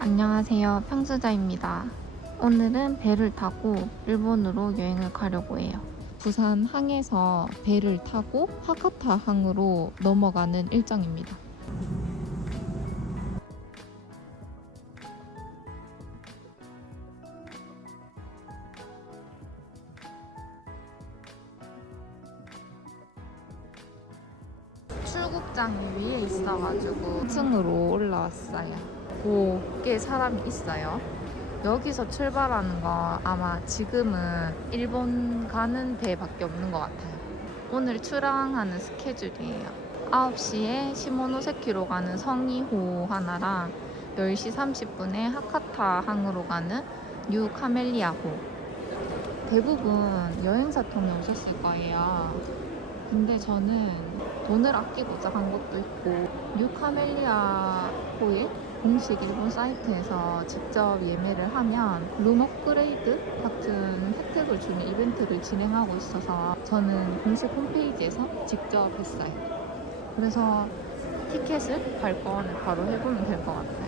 안녕하세요. 평수자입니다. 오늘은 배를 타고 일본으로 여행을 가려고 해요. 부산 항에서 배를 타고 하카타 항으로 넘어가는 일정입니다. 있어가지고 2층으로 올라왔어요. 꽤 사람이 있어요. 여기서 출발하는 거 아마 지금은 일본 가는 배밖에 없는 것 같아요. 오늘 출항하는 스케줄이에요. 9시에 시모노세키로 가는 성이호 하나랑 10시 30분에 하카타 항으로 가는 뉴 카멜리아호. 대부분 여행사 통해 오셨을 거예요. 근데 저는 돈을 아끼고자 한 것도 있고 뉴 카멜리아호에 공식 일본 사이트에서 직접 예매를 하면 룸 업그레이드 같은 혜택을 주는 이벤트를 진행하고 있어서 저는 공식 홈페이지에서 직접 했어요. 그래서 티켓을 발권을 바로 해보면 될 것 같아요.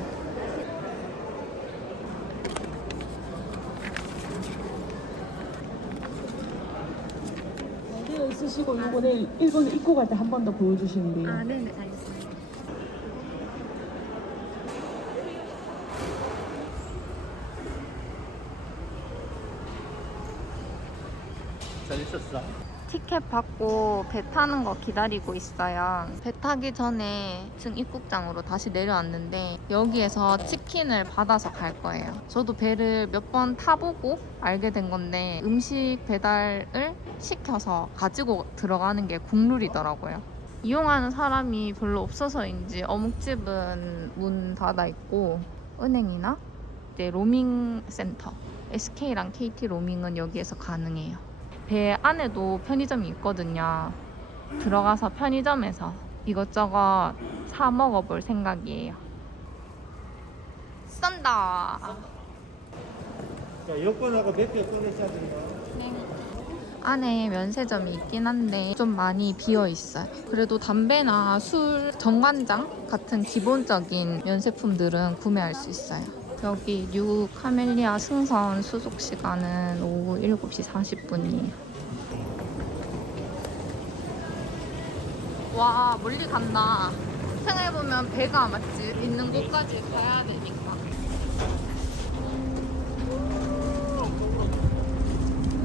있으시고 이번에 일본 입고 갈 때 한 번 더 보여주시면 돼요. 아, 네네, 알겠습니다. 재밌었어. 티켓 받고 배 타는 거 기다리고 있어요. 배 타기 전에 층 입국장으로 다시 내려왔는데 여기에서 치킨을 받아서 갈 거예요. 저도 배를 몇 번 타보고 알게 된 건데 음식 배달을 시켜서 가지고 들어가는 게 국룰이더라고요. 이용하는 사람이 별로 없어서인지 어묵집은 문 닫아 있고 은행이나 이제 로밍 센터 SK랑 KT 로밍은 여기에서 가능해요. 배 안에도 편의점이 있거든요. 들어가서 편의점에서 이것저것 사 먹어볼 생각이에요. 쏜다. 자, 여권하고 몇개 꺼내셔야 돼요. 안에 면세점이 있긴 한데 좀 많이 비어 있어요. 그래도 담배나 술, 정관장 같은 기본적인 면세품들은 구매할 수 있어요. 여기 뉴 카멜리아 승선 수속 시간은 오후 7시 40분이에요. 와, 멀리 간다. 생각해보면 배가 맞지? 있는 곳까지 가야 되니까.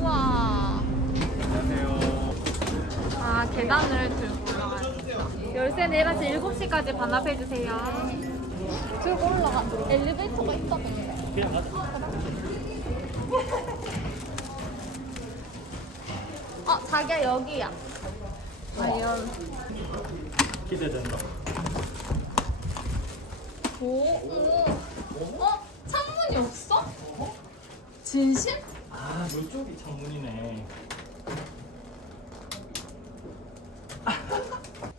우와. 안녕하세요. 아 계단을 들고 올라가니까 열쇠 내려서 7시까지 반납해주세요 들고 올라가 엘리베이터가 있다 보네 그냥 가자. 어 자기야 여기야 과연 기대된다. 오, 오. 어? 창문이 없어? 진심? 아, 이쪽이 창문이네.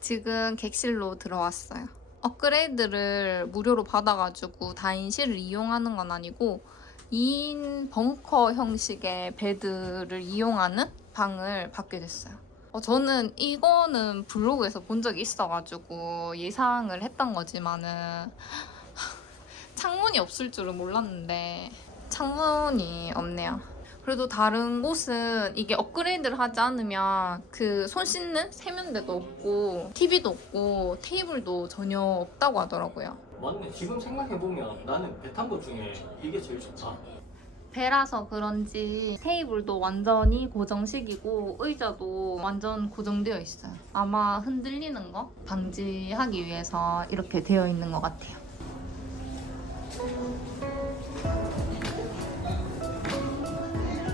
지금 객실로 들어왔어요. 업그레이드를 무료로 받아가지고 다인실을 이용하는 건 아니고 2인 벙커 형식의 베드를 이용하는 방을 받게 됐어요. 어, 저는 이거는 블로그에서 본 적이 있어가지고 예상을 했던 거지만은 창문이 없을 줄은 몰랐는데 창문이 없네요. 그래도 다른 곳은 이게 업그레이드를 하지 않으면 그 손 씻는 세면대도 없고 TV도 없고 테이블도 전혀 없다고 하더라고요. 맞네. 지금 생각해보면 나는 배 탄 것 중에 이게 제일 좋다. 배라서 그런지 테이블도 완전히 고정식이고 의자도 완전 고정되어 있어요. 아마 흔들리는 거 방지하기 위해서 이렇게 되어 있는 것 같아요.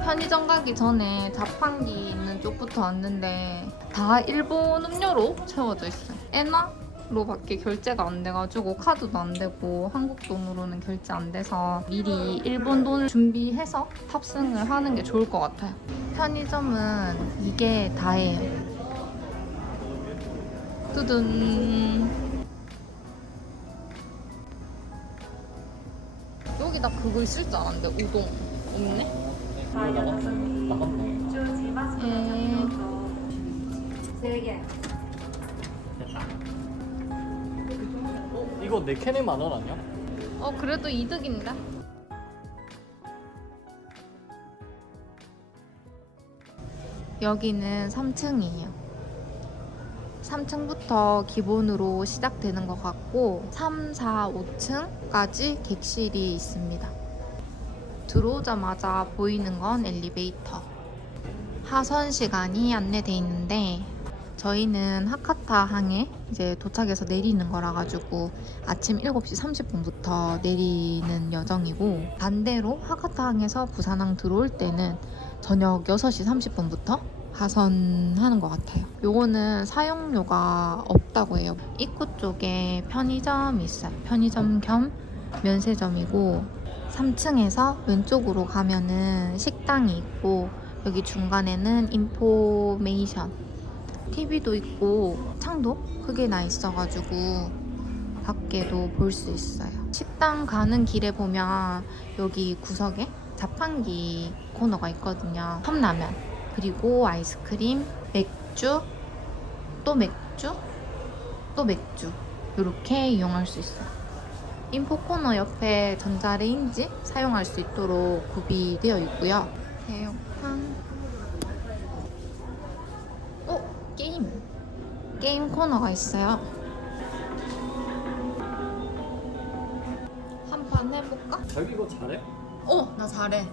편의점 가기 전에 자판기 있는 쪽부터 왔는데 다 일본 음료로 채워져 있어요. 에나 로 밖에 결제가 안 돼가지고 카드도 안 되고 한국 돈으로는 결제 안 돼서 미리 일본 돈을 준비해서 탑승을 하는 게 좋을 것 같아요. 편의점은 이게 다예요. 두둔. 여기다 그거 있을 줄 알았는데 우동 없네? 됐다. 어? 이거 내 캔에 만 원 아니야? 어 그래도 이득인데? 여기는 3층이에요. 3층부터 기본으로 시작되는 것 같고 3, 4, 5층까지 객실이 있습니다. 들어오자마자 보이는 건 엘리베이터. 하선 시간이 안내돼 있는데 저희는 하카타 항에 이제 도착해서 내리는 거라 가지고 아침 7시 30분부터 내리는 여정이고 반대로 하카타 항에서 부산항 들어올 때는 저녁 6시 30분부터 하선하는 것 같아요. 요거는 사용료가 없다고 해요. 입구 쪽에 편의점이 있어요. 편의점 겸 면세점이고 3층에서 왼쪽으로 가면은 식당이 있고 여기 중간에는 인포메이션 TV도 있고 창도 크게 나 있어가지고 밖에도 볼 수 있어요. 식당 가는 길에 보면 여기 구석에 자판기 코너가 있거든요. 컵라면 그리고 아이스크림, 맥주, 또 맥주, 또 맥주 이렇게 이용할 수 있어요. 인포 코너 옆에 전자레인지 사용할 수 있도록 구비되어 있고요. 대역판 어? 게임 게임 코너가 있어요 한 판 해볼까? 자기 이거 잘해? 어, 나 잘해.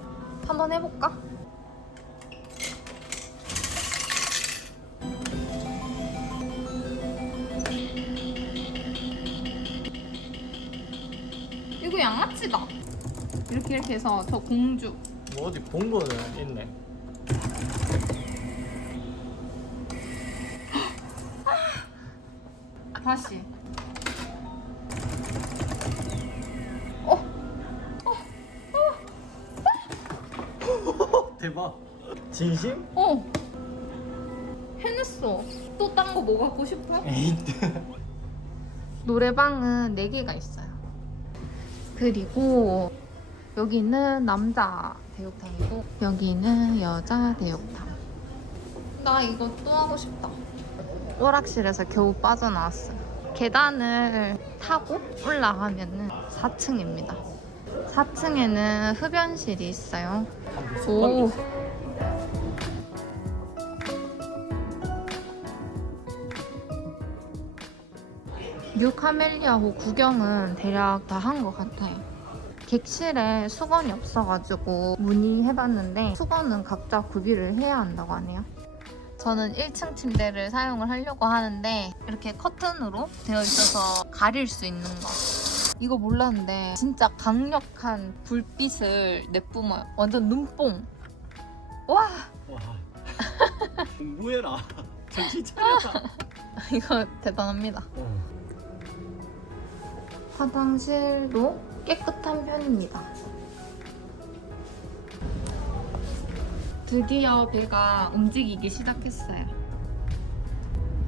한번 해볼까? 이렇게 해서 저 공주. 뭐 어디 본 거는 있네. 다시. 대박. 진심? 어. 해냈어. 또 딴 거 뭐 갖고 싶어? 에잇. 노래방은 4개가 있어요. 그리고 여기는 남자 대욕탕이고 여기는 여자 대욕탕. 나 이거 또 하고 싶다. 오락실에서 겨우 빠져나왔어요. 계단을 타고 올라가면은 4층입니다. 4층에는 흡연실이 있어요. 오. 뉴 카멜리아호 구경은 대략 다 한 것 같아요. 객실에 수건이 없어가지고 문의해봤는데 수건은 각자 구비를 해야 한다고 하네요. 저는 1층 침대를 사용을 하려고 하는데 이렇게 커튼으로 되어 있어서 가릴 수 있는 거. 이거 몰랐는데 진짜 강력한 불빛을 내뿜어요. 완전 눈뽕. 와 와. 공부해라. 정신 차려라. 이거 대단합니다. 어. 화장실도 깨끗한 편입니다. 드디어 배가 움직이기 시작했어요.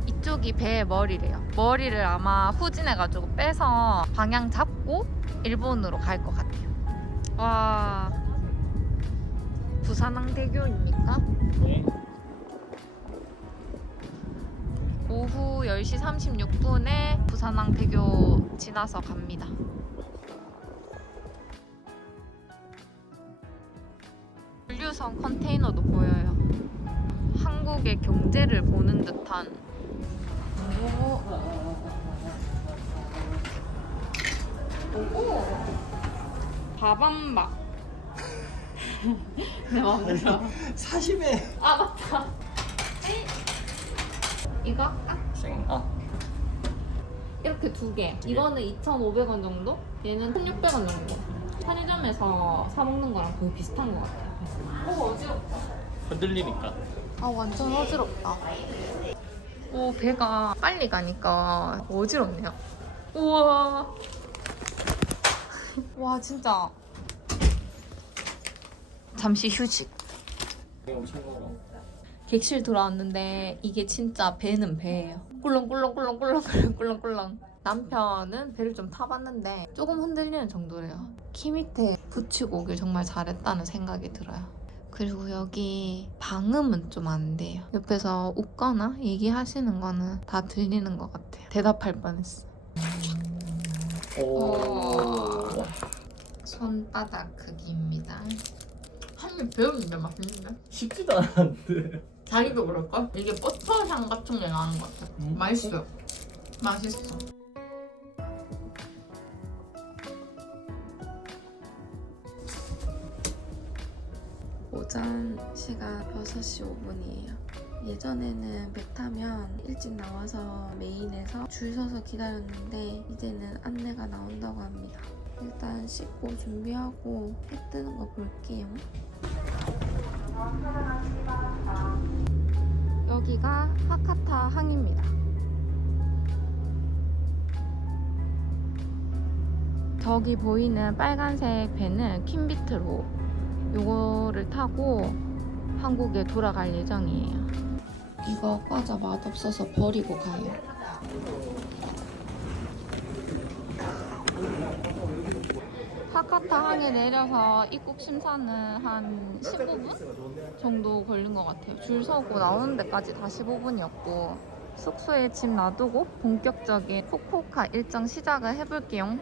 이쪽이 배의 머리래요. 머리를 아마 후진해가지고 빼서 방향 잡고 일본으로 갈 것 같아요. 와, 부산항대교입니까? 네. 오후 10시 36분에 부산항대교 지나서 갑니다. 물류선 컨테이너도 보여요. 한국의 경제를 보는 듯한. 오. 오. 밥한박. 내 맘대로. 사심해. 아 맞다. 에이. 이거 할까? 생. 아. 이렇게 두 개. 이거는 2,500원 정도? 얘는 1,600원 정도. 편의점에서 사 먹는 거랑 거의 비슷한 것 같아요. 오 어지럽다. 흔들리니까. 아 완전 어지럽다. 오 배가 빨리 가니까 어지럽네요. 우와. 와 진짜. 잠시 휴식. 객실 들어왔는데 이게 진짜 배는 배예요. 꿀렁꿀렁꿀렁꿀렁꿀렁 꿀렁꿀렁. 남편은 배를 좀 타봤는데 조금 흔들리는 정도래요. 키 밑에 붙이고 오길 정말 잘했다는 생각이 들어요. 그리고 여기 방음은 좀 안 돼요. 옆에서 웃거나 얘기하시는 거는 다 들리는 것 같아요. 대답할 뻔했어. 오. 손바닥 크기입니다. 한입 배우는데 맛있는데? 쉽지도 않은데. 자기도 그럴걸? 이게 버터 향 같은 게 나는 것 같아. 음. 맛있어. 맛있어. 오전 시각 6시 5분이에요. 예전에는 배 타면 일찍 나와서 메인에서 줄 서서 기다렸는데 이제는 안내가 나온다고 합니다. 일단 씻고 준비하고 해 뜨는 거 볼게요. 여기가 하카타 항입니다. 저기 보이는 빨간색 배는 킨비트로 요거를 타고 한국에 돌아갈 예정이에요. 이거 과자 맛없어서 버리고 가요. 하카타 항에 내려서 입국 심사는 한 15분 정도 걸린 것 같아요. 줄 서고 나오는 데까지 다 15분이었고 숙소에 짐 놔두고 본격적인 푸쿠오카 일정 시작을 해볼게요.